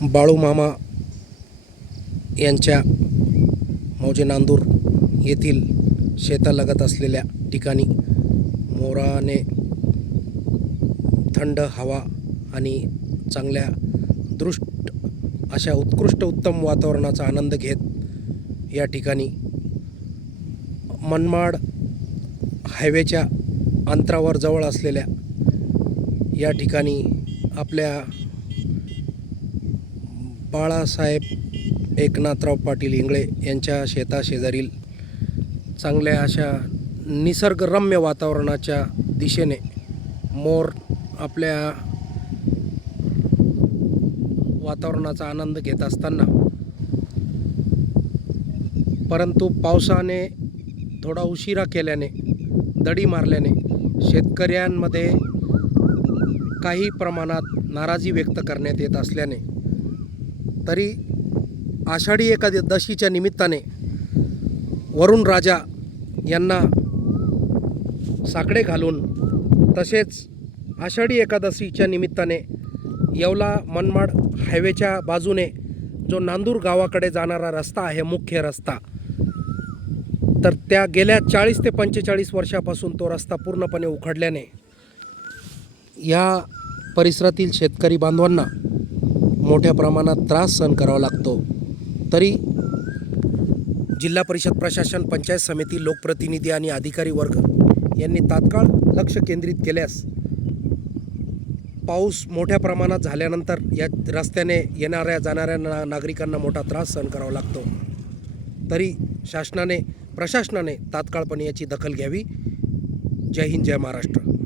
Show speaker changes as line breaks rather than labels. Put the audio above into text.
बाळूमामा यांच्या मौजे नांदूर येथील शेतालगत असलेल्या ठिकाणी मोराने थंड हवा आणि चांगल्या दृष्ट अशा उत्कृष्ट उत्तम वातावरणाचा आनंद घेत या ठिकाणी मनमाड हायवेच्या अंतरावर जवळ असलेल्या या ठिकाणी आपल्या बाळासाहेब एकनाथराव पाटील इंगळे यांच्या शेताशेजारील चांगल्या अशा निसर्गरम्य वातावरणाच्या दिशेने मोर आपल्या वातावरणाचा आनंद घेत असताना. परंतु पावसाने थोडा उशिरा केल्याने दडी मारल्याने शेतकऱ्यांमध्ये काही प्रमाणात नाराजी व्यक्त करण्यात येत असल्याने तरी आषाढी एकादशीच्या निमित्ताने वरुण राजा यांना साकडे घालून तसेच आषाढी एकादशीच्या निमित्ताने येवला मनमाड हायवेच्या बाजूने जो नांदूर गावाकडे जाणारा रस्ता आहे मुख्य रस्ता तर त्या गेल्या चाळीस ते पंचेचाळीस वर्षापासून तो रस्ता पूर्णपणे उखडल्याने या परिसरातील शेतकरी बांधवांना मोठ्या प्रमाणात त्रास सहन करावा लागतो. तरी जिल्हा परिषद प्रशासन पंचायत समिती लोकप्रतिनिधी आणि अधिकारी वर्ग यांनी तात्काळ लक्ष केंद्रित केल्यास पाऊस मोठ्या प्रमाणात झाल्यानंतर या रस्त्याने येणाऱ्या जाणाऱ्या ना नागरिकांना मोठा त्रास सहन करावा लागतो. तरी शासनाने प्रशासनाने तात्काळपणे याची दखल घ्यावी. जय हिंद जय महाराष्ट्र.